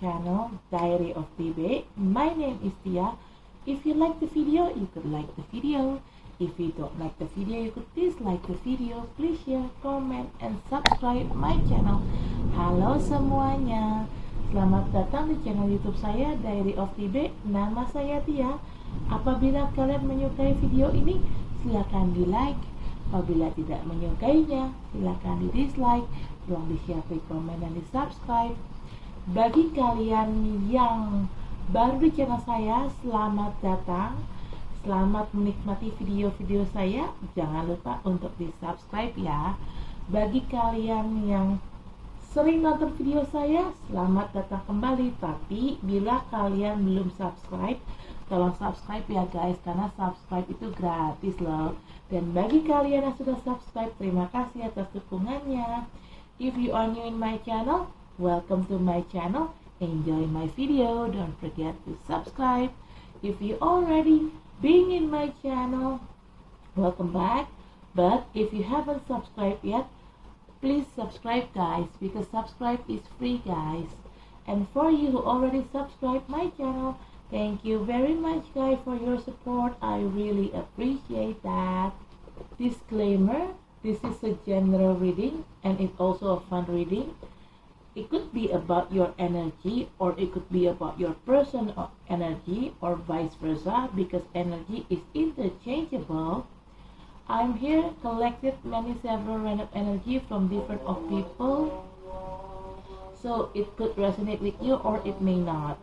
channel Diary of Tibe. My name is Tia. If you like the video, you could like the video. If you don't like the video, you could dislike the video. Please share, comment, and subscribe my channel. Halo semuanya, selamat datang di channel YouTube saya Diary of Tibe. Nama saya Tia. Apabila kalian menyukai video ini, silakan di like. Apabila tidak menyukainya, silakan di dislike. Tolong di share, di komen, dan di subscribe. Bagi kalian yang baru di channel saya, selamat datang. Selamat menikmati video-video saya. Jangan lupa untuk di subscribe ya. Bagi kalian yang sering nonton video saya, selamat datang kembali. Tapi bila kalian belum subscribe, tolong subscribe ya guys, karena subscribe itu gratis loh. Dan bagi kalian yang sudah subscribe, terima kasih atas dukungannya. If you are new in my channel, welcome to my channel. Enjoy my video. Don't forget to subscribe. If you already been in my channel, welcome back. But if you haven't subscribed yet, please subscribe guys, because subscribe is free guys. And for you who already subscribed my channel, thank you very much guys for your support. I really appreciate that. Disclaimer, this is a general reading and it's also a fun reading. It could be about your energy, or it could be about your person or energy, or vice versa, because energy is interchangeable. I'm here collected several random energy from different of people, so it could resonate with you or it may not.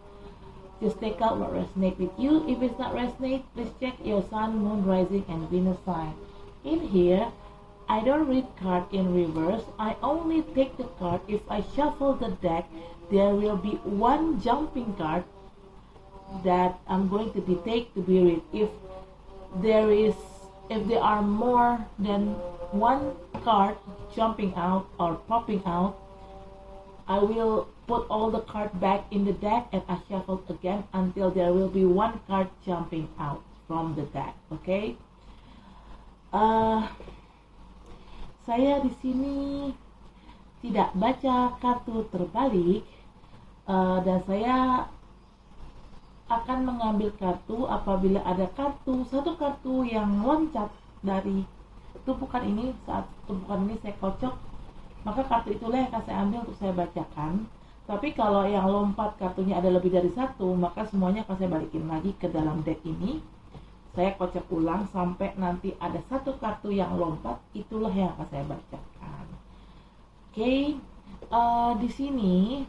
Just take out what resonates with you. If it's not resonate, please check your sun, moon, rising, and Venus sign. In here, I don't read card in reverse. I only take the card. If I shuffle the deck, there will be one jumping card that I'm going to take to be read. If there are more than one card jumping out or popping out, I will put all the card back in the deck and I shuffle again until there will be one card jumping out from the deck. Okay? Saya di sini tidak baca kartu terbalik, dan saya akan mengambil kartu apabila ada satu kartu yang loncat dari tumpukan ini. Saat tumpukan ini saya kocok, maka kartu itulah yang akan saya ambil untuk saya bacakan. Tapi kalau yang lompat kartunya ada lebih dari satu, maka semuanya akan saya balikin lagi ke dalam deck ini. Saya kocok ulang sampai nanti ada satu kartu yang lompat, itulah yang akan saya bacakan. Oke, di sini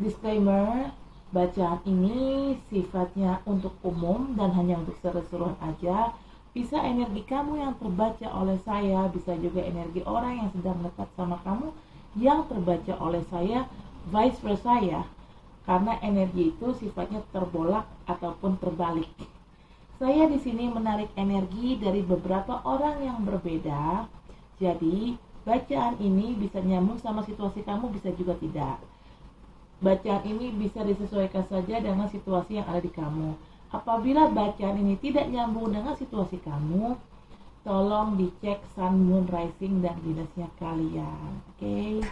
disclaimer, bacaan ini sifatnya untuk umum dan hanya untuk seru-seruan aja. Bisa energi kamu yang terbaca oleh saya, bisa juga energi orang yang sedang dekat sama kamu yang terbaca oleh saya, vice versa ya. Karena energi itu sifatnya terbolak ataupun terbalik. Saya di sini menarik energi dari beberapa orang yang berbeda. Jadi, bacaan ini bisa nyambung sama situasi kamu, bisa juga tidak. Bacaan ini bisa disesuaikan saja dengan situasi yang ada di kamu. Apabila bacaan ini tidak nyambung dengan situasi kamu, tolong dicek sun, moon, rising, dan Venusnya kalian. Oke?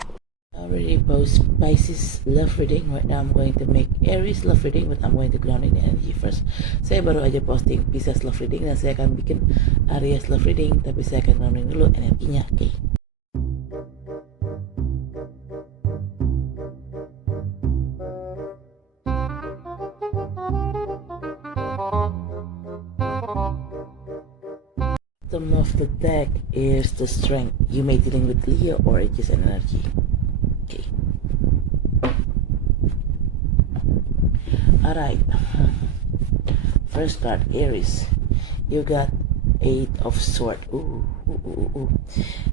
I already post Pisces love reading. Right now I'm going to make Aries love reading, but I'm going to ground in energy first. Saya baru aja posting Pisces love reading dan saya akan bikin Aries love reading, tapi saya akan grounding dulu energinya. Oke. Bottom of the deck is the strength. You may dealing with Leo or it is an energy. Okay. Alright. First card, Aries. You got 8 of Swords. Ooh.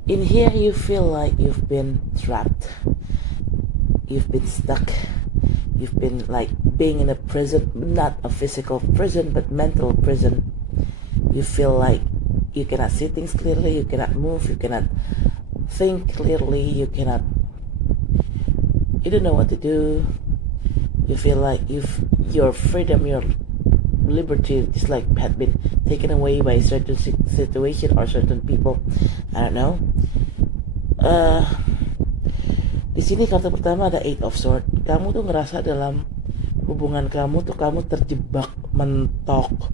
In here, you feel like you've been trapped. You've been stuck. You've been like being in a prison, not a physical prison, but mental prison. You feel like you cannot see things clearly. You cannot move. You cannot think clearly. You don't know what to do. You feel like your freedom, your liberty just like had been taken away by a certain situation or certain people. I don't know. Di sini kartu pertama ada Eight of Swords. Kamu tuh ngerasa dalam hubungan kamu tuh kamu terjebak, mentok,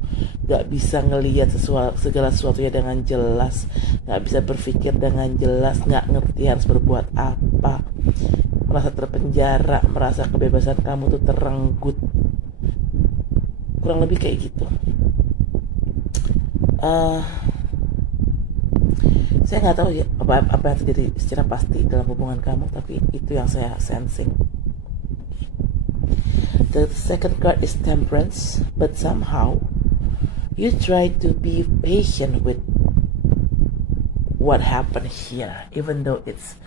gak bisa ngelihat segala sesuatunya dengan jelas, gak bisa berpikir dengan jelas, gak ngerti harus berbuat apa, merasa terpenjara, merasa kebebasan kamu tuh terenggut, kurang lebih kayak gitu. Saya nggak tahu ya apa yang terjadi secara pasti dalam hubungan kamu, tapi itu yang saya sensing. The second card is Temperance, but somehow you try to be patient with what happened here, even though it's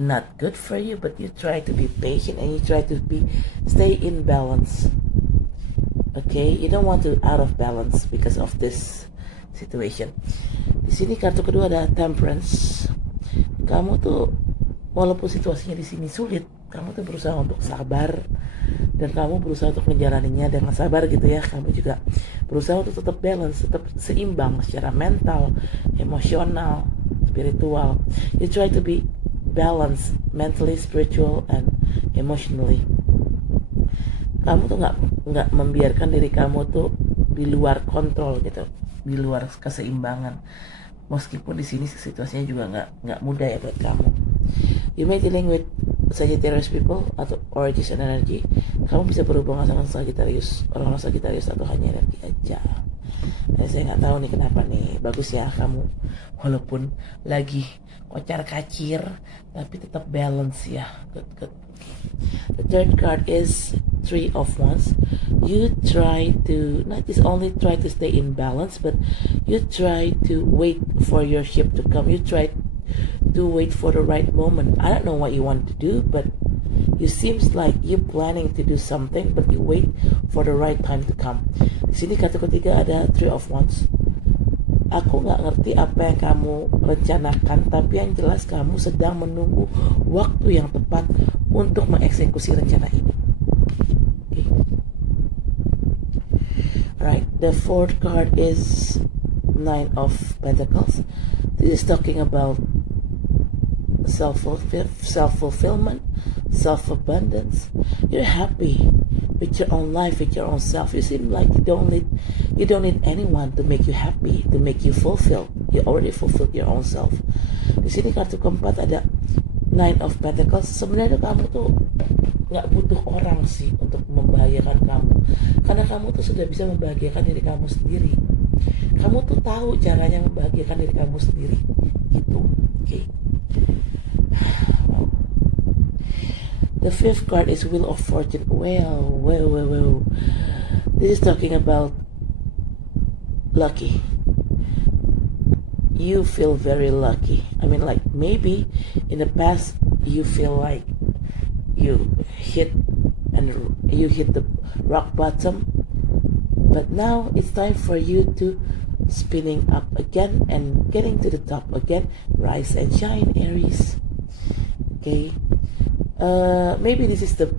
not good for you, but you try to be patient and you try to stay in balance. Okay, you don't want to out of balance because of this situation. Di sini kartu kedua ada Temperance. Kamu tuh walaupun situasinya di sini sulit, kamu tuh berusaha untuk sabar dan kamu berusaha untuk menjalaninya dengan sabar gitu ya. Kamu juga berusaha untuk tetap balance, tetap seimbang secara mental, emosional, spiritual. You try to be balanced mentally, spiritual, and emotionally. Kamu tuh nggak membiarkan diri kamu tuh di luar kontrol gitu, di luar keseimbangan. Meskipun di sini situasinya juga nggak mudah ya buat kamu. You may dealing with Sagittarius people atau Origins energy. Kamu bisa berhubungan sama Sagittarius, orang-orang Sagittarius, atau hanya energi aja. Saya nggak tahu nih kenapa nih. Bagus ya kamu, walaupun lagi kocar kacir, tapi tetap balance ya. Good. The third card is Three of Wands. You try to not just only try to stay in balance, but you try to wait for your ship to come. You try to wait for the right moment. I don't know what you want to do, but you seems like you planning to do something, but you wait for the right time to come. Di sini kartu ketiga ada Three of Wands. Aku nggak ngerti apa yang kamu rencanakan, tapi yang jelas kamu sedang menunggu waktu yang tepat untuk mengeksekusi rencana ini. Okay. Right, the fourth card is Nine of Pentacles. This is talking about self-fulfillment, self-abundance. You're happy with your own life, with your own self. You seem like you don't need anyone to make you happy, to make you fulfilled. You already fulfilled your own self. Di sini kartu keempat ada Nine of Pentacles. Sebenarnya kamu tuh nggak butuh orang sih untuk membahagiakan kamu, karena kamu tuh sudah bisa membahagiakan diri kamu sendiri. Kamu tuh tahu caranya membahagiakan diri kamu sendiri, gitu. Okay. The fifth card is Wheel of Fortune. Well. This is talking about lucky. You feel very lucky. I mean, like maybe in the past you feel like you hit the rock bottom, but now it's time for you to spinning up again and getting to the top again. Rise and shine, Aries. Okay. Maybe this is the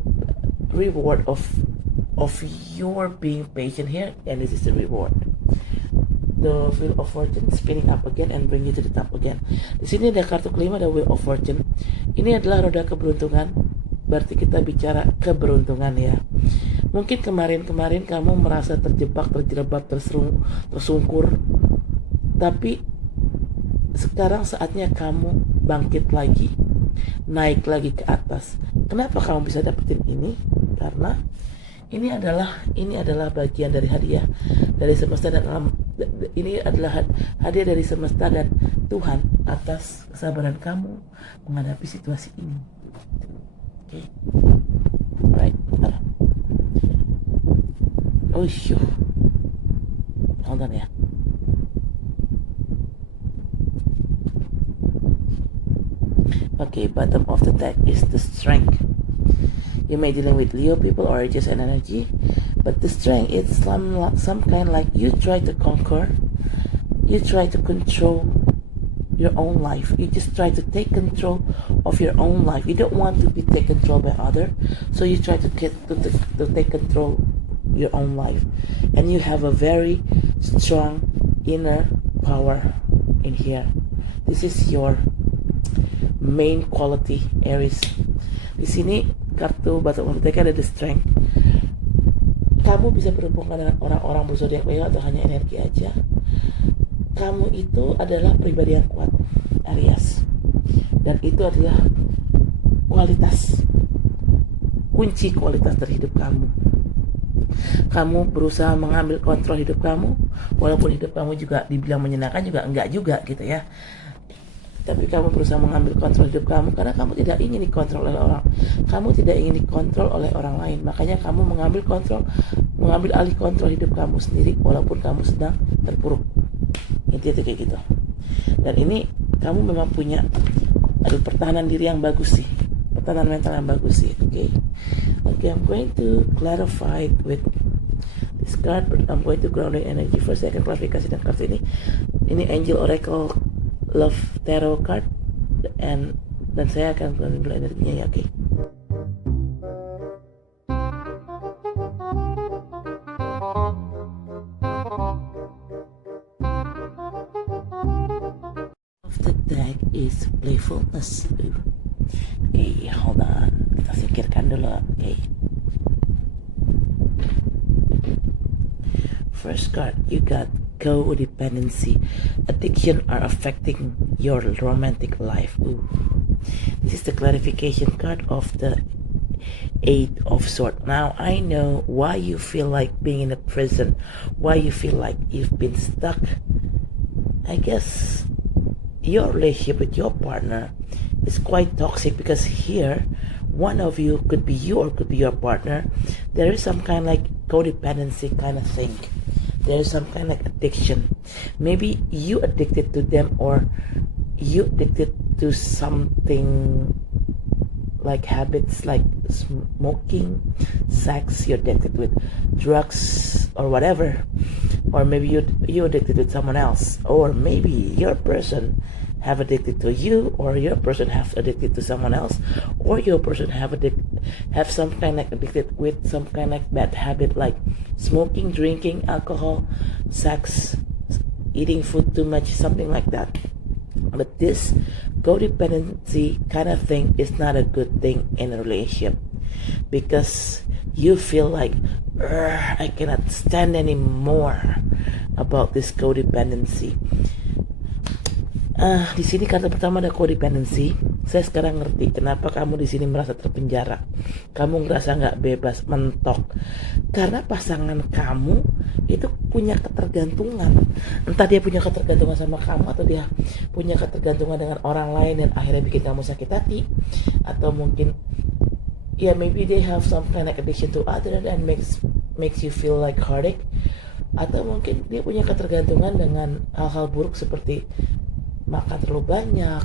reward of your being patient here, and this is the reward. The Wheel of Fortune spinning up again and bring you to the top again. Di sini ada kartu kelima, ada Wheel of Fortune. Ini adalah roda keberuntungan. Berarti kita bicara keberuntungan ya. Mungkin kemarin kamu merasa terjebak, terjerembab, tersungkur, tapi sekarang saatnya kamu bangkit lagi, naik lagi ke atas. Kenapa kamu bisa dapetin ini? Karena ini adalah bagian dari hadiah dari semesta dan alam. Ini adalah hadiah dari semesta dan Tuhan atas kesabaran kamu menghadapi situasi ini. Oke. Okay. Right. Oh sure. Hold on ya. Okay, bottom of the deck is the Strength. You may dealing with Leo people or just an energy, but the Strength is some kind like you try to conquer, you try to control your own life. You just try to take control of your own life. You don't want to be taken control by other, so you try to take control your own life, and you have a very strong inner power in here. This is your main quality, Aries. Di sini kartu bottom of the deck ada the strength. Kamu bisa berhubungan dengan orang-orang berzodiak Leo atau hanya energi aja. Kamu itu adalah pribadi yang kuat, Aries. Dan itu adalah kualitas, kunci kualitas dari hidup kamu. Kamu berusaha mengambil kontrol hidup kamu, walaupun hidup kamu juga dibilang menyenangkan juga enggak juga gitu ya. Tapi kamu berusaha mengambil kontrol hidup kamu karena kamu tidak ingin dikontrol oleh orang. Kamu tidak ingin dikontrol oleh orang lain. Makanya kamu mengambil alih kontrol hidup kamu sendiri walaupun kamu sedang terpuruk. Intinya itu kayak gitu. Dan ini kamu memang punya pertahanan diri yang bagus sih. Pertahanan mental yang bagus sih. Okay, I'm going to clarify with this card. I'm going to grounding energy first. Saya akan klarifikasi dengan kartu ini. Ini Angel Oracle Love Tarot card, dan saya akan grounding dulu energinya ya. Oke. Of the deck is playfulness. Okay, hold on. Kita singkirkan dulu. Okay. First card, you got codependency. Addiction are affecting your romantic life. Ooh. This is the clarification card of the Eight of Swords. Now I know why you feel like being in a prison, why you feel like you've been stuck. I guess your relationship with your partner is quite toxic because here one of you, could be you or could be your partner, there is some kind of like codependency kind of thing. There is some kind of like addiction. Maybe you addicted to them or you addicted to something like habits like smoking, sex, you're addicted with drugs or whatever. Or maybe you addicted with someone else. Or maybe your person have addicted to you, or your person have addicted to someone else, or your person have some kind of addicted with some kind of bad habit like smoking, drinking, alcohol, sex, eating food too much, something like that. But this codependency kind of thing is not a good thing in a relationship because you feel like I cannot stand anymore about this codependency. Di sini kata pertama ada codependency. Saya sekarang ngerti kenapa kamu di sini merasa terpenjara. Kamu ngerasa nggak bebas, mentok. Karena pasangan kamu itu punya ketergantungan. Entah dia punya ketergantungan sama kamu atau dia punya ketergantungan dengan orang lain dan akhirnya bikin kamu sakit hati. Atau mungkin maybe they have some kind of addiction to other and makes you feel like heartache. Atau mungkin dia punya ketergantungan dengan hal-hal buruk seperti makan terlalu banyak,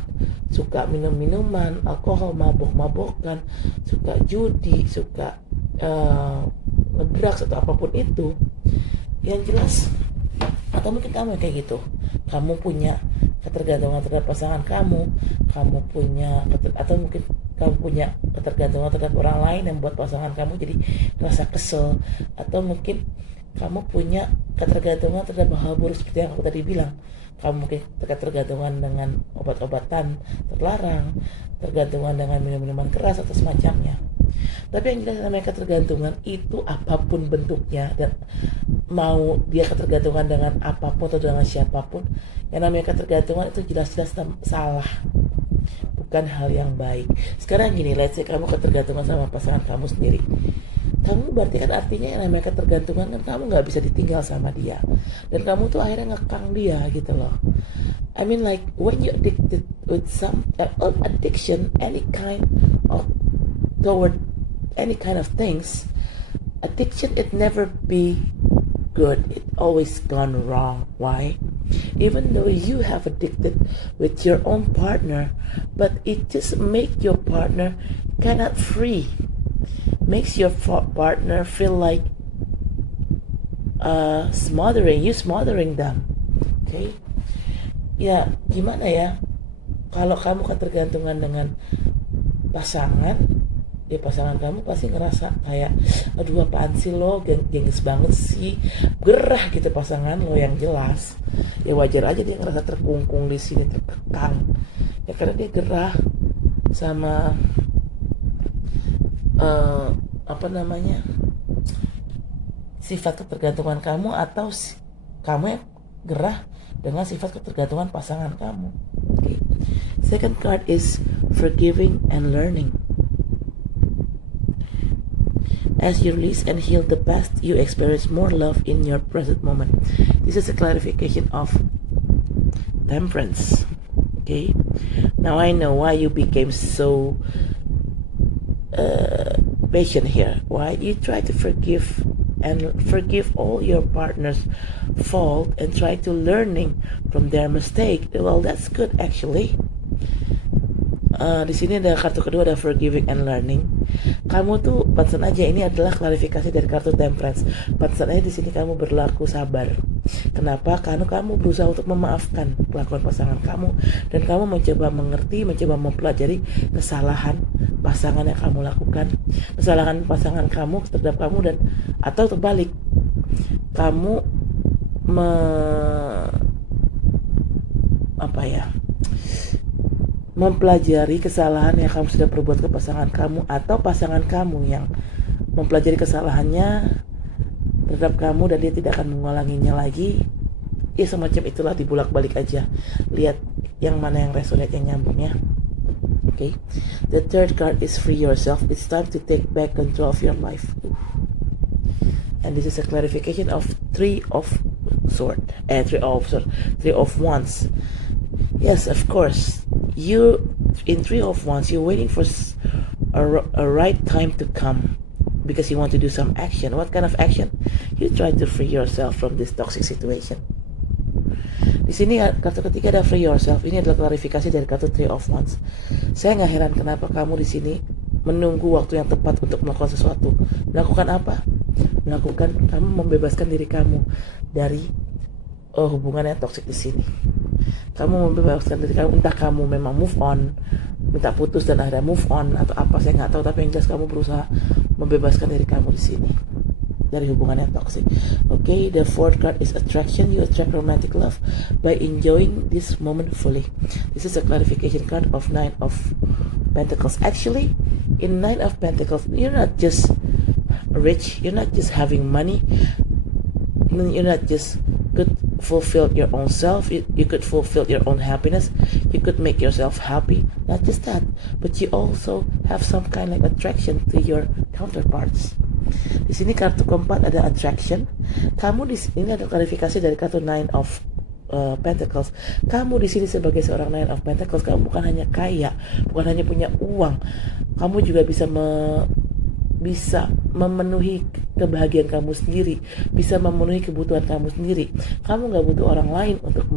suka minum-minuman, alkohol, mabok-mabokan, suka judi, suka ngedrugs atau apapun itu. Yang jelas, atau mungkin kamu kayak gitu, kamu punya ketergantungan terhadap pasangan kamu punya, atau mungkin kamu punya ketergantungan terhadap orang lain yang membuat pasangan kamu jadi rasa kesel, atau mungkin kamu punya ketergantungan terhadap hal buruk seperti yang aku tadi bilang. Kamu mungkin ketergantungan dengan obat-obatan terlarang, tergantungan dengan minuman keras atau semacamnya. Tapi yang jelas namanya ketergantungan itu apapun bentuknya, dan mau dia ketergantungan dengan apapun atau dengan siapapun, yang namanya ketergantungan itu jelas-jelas salah, bukan hal yang baik. Sekarang gini, let's say kamu ketergantungan sama pasangan kamu sendiri. Kamu berarti kan artinya yang namanya ketergantungan kan kamu gak bisa ditinggal sama dia, dan kamu tuh akhirnya ngekang dia gitu loh. I mean like when you addicted with some addiction, any kind of toward any kind of things, addiction it never be good, it always gone wrong. Why? Even though you have addicted with your own partner, but it just make your partner cannot free, makes your partner feel like smothering them. Okay? Ya gimana ya, kalau kamu ketergantungan dengan pasangan, ya pasangan kamu pasti ngerasa kayak aduh apaan sih lo, gengges banget sih, gerah gitu pasangan lo yang jelas. Ya wajar aja dia ngerasa terkungkung di sini, terkekang ya, karena dia gerah sama apa namanya, sifat ketergantungan kamu atau kamu yang gerah dengan sifat ketergantungan pasangan kamu. Okay. Second card is forgiving and learning. As you release and heal the past, you experience more love in your present moment. This is a clarification of temperance. Okay. Now I know why you became so patient here. Why you try to forgive all your partner's fault and try to learning from their mistake. Well, that's good actually. Di sini ada kartu kedua, ada forgiving and learning. Kamu tuh pantesan aja, ini adalah klarifikasi dari kartu temperance. Pantesan aja di sini kamu berlaku sabar. Kenapa? Karena kamu berusaha untuk memaafkan kelakuan pasangan kamu dan kamu mencoba mengerti, mencoba mempelajari kesalahan pasangan yang kamu lakukan, kesalahan pasangan kamu terhadap kamu, dan atau terbalik, kamu mempelajari kesalahan yang kamu sudah perbuat ke pasangan kamu, atau pasangan kamu yang mempelajari kesalahannya terhadap kamu dan dia tidak akan mengulanginya lagi. Ya semacam itulah, dibulak-balik aja, lihat yang mana yang resonate, yang nyambung ya. Okay. The third card is free yourself. It's time to take back control of your life. And this is a clarification of Three of Wands. Yes, of course. You in Three of Wands, you're waiting for a right time to come because you want to do some action. What kind of action? You try to free yourself from this toxic situation. Di sini kartu ketiga ada free yourself. Ini adalah klarifikasi dari kartu Three of Wands. Saya nggak heran kenapa kamu di sini menunggu waktu yang tepat untuk melakukan sesuatu. Melakukan apa? Kamu membebaskan diri kamu dari hubungan yang toksik di sini. Kamu membebaskan diri kamu, entah kamu memang move on, minta putus dan akhirnya move on, atau apa saya nggak tahu, tapi yang jelas kamu berusaha membebaskan diri kamu di sini dari hubungan yang toksik. Okay, the fourth card is attraction. You attract romantic love by enjoying this moment fully. This is a clarification card of Nine of Pentacles. Actually, in Nine of Pentacles, you're not just rich, you're not just having money, you're not just could fulfill your own self, you could fulfill your own happiness, you could make yourself happy. Not just that, but you also have some kind of attraction to your counterparts. Di sini kartu keempat ada attraction. Kamu di sini ada klarifikasi dari kartu Nine of Pentacles. Kamu di sini sebagai seorang Nine of Pentacles, kamu bukan hanya kaya, bukan hanya punya uang, kamu juga bisa memenuhi kebahagiaan kamu sendiri, bisa memenuhi kebutuhan kamu sendiri. Kamu gak butuh orang lain untuk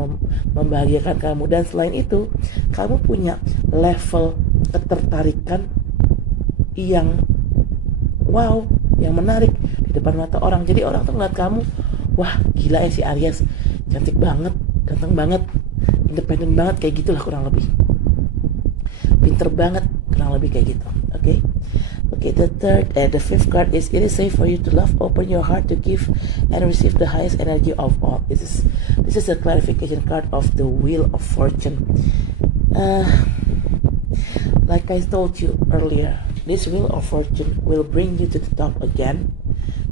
membahagiakan kamu. Dan selain itu, kamu punya level ketertarikan yang wow, yang menarik di depan mata orang. Jadi orang tuh ngeliat kamu, wah gila ya si Aries, cantik banget, ganteng banget, independen banget, kayak gitulah kurang lebih. Pinter banget, kurang lebih kayak gitu. Okay, the fifth card is it is safe for you to love. Open your heart to give and receive the highest energy of all. This is a clarification card of the Wheel of Fortune. Like I told you earlier, this Wheel of Fortune will bring you to the top again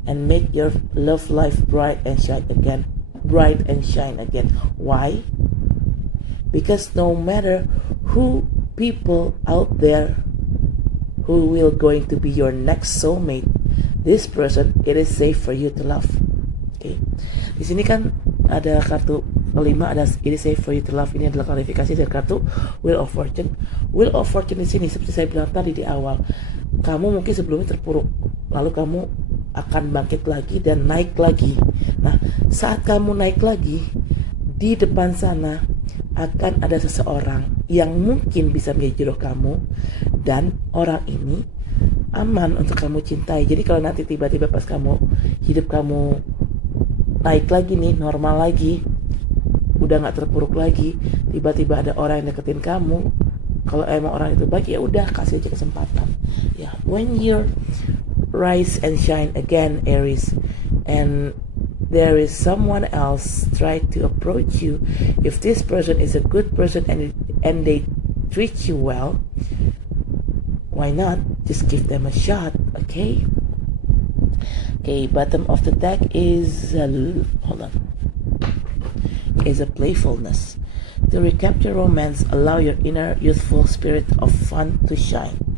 and make your love life bright and shine again. Why? Because no matter who people out there who will going to be your next soulmate, this person, it is safe for you to love. Okay. Di sini kan ada kartu kelima, ada it is safe for you to love. Ini adalah klarifikasi dari kartu Wheel of Fortune. Wheel of Fortune di sini seperti saya bilang tadi di awal, kamu mungkin sebelumnya terpuruk, lalu kamu akan bangkit lagi dan naik lagi. Nah, saat kamu naik lagi, di depan sana akan ada seseorang yang mungkin bisa menjadi jodoh kamu, dan orang ini aman untuk kamu cintai. Jadi kalau nanti tiba-tiba pas hidup kamu naik lagi nih, normal lagi, udah gak terpuruk lagi, tiba-tiba ada orang yang deketin kamu, kalau emang orang itu baik, ya udah kasih aja kesempatan. Ya, when you rise and shine again, Aries, and there is someone else try to approach you, if this person is a good person and they treat you well, why not? Just give them a shot, okay? Okay, bottom of the deck is is a playfulness. To recapture romance, allow your inner youthful spirit of fun to shine.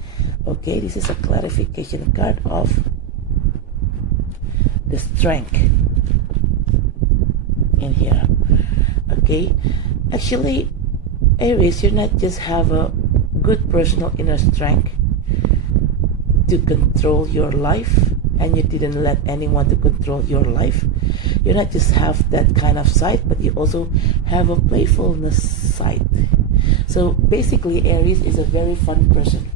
Okay, this is a clarification card of the strength in here. Okay, actually, Aries, you not just have a good personal inner strength to control your life, and you didn't let anyone to control your life. You not just have that kind of side, but you also have a playfulness side. So basically, Aries is a very fun person.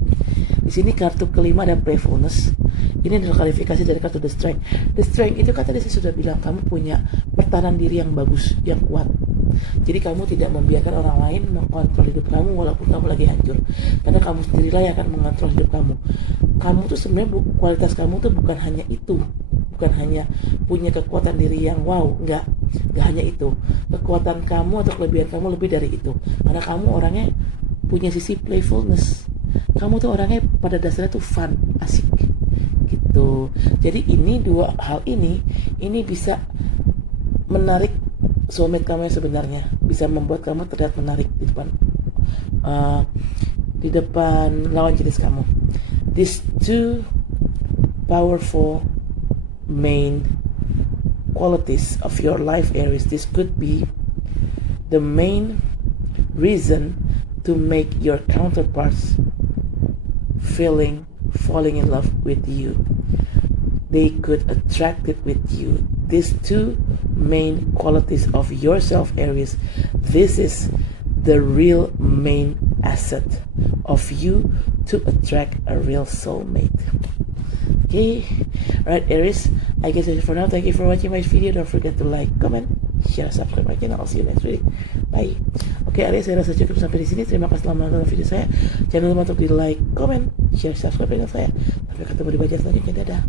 Di sini kartu kelima ada playfulness. Ini adalah klarifikasi dari kartu the strength. The strength itu kan tadi saya sudah bilang, kamu punya pertahanan diri yang bagus, yang kuat. Jadi kamu tidak membiarkan orang lain mengkontrol hidup kamu walaupun kamu lagi hancur. Karena kamu sendirilah yang akan mengontrol hidup kamu. Kamu tuh sebenarnya kualitas kamu tuh bukan hanya itu. Bukan hanya punya kekuatan diri yang wow, enggak hanya itu. Kekuatan kamu atau kelebihan kamu lebih dari itu. Karena kamu orangnya punya sisi playfulness. Kamu tuh orangnya pada dasarnya tuh fun, asik gitu. Jadi ini dua hal ini bisa menarik soulmate kamu yang sebenarnya, bisa membuat kamu terlihat menarik di depan lawan jenis kamu. These two powerful main qualities of your life, Aries, this could be the main reason to make your counterparts falling in love with you. They could attract it with you. These two main qualities of yourself, Aries, this is the real main asset of you to attract a real soulmate. Okay, alright, Aries, I guess that's it for now. Thank you for watching my video. Don't forget to like, comment, share, subscribe my channel. I'll see you next week. Bye. Oke, Aries, saya rasa cukup sampai di sini. Terima kasih telah menonton video saya. Jangan lupa untuk di like, comment, share, subscribe channel saya. Sampai ketemu di bagian selanjutnya. Dadah.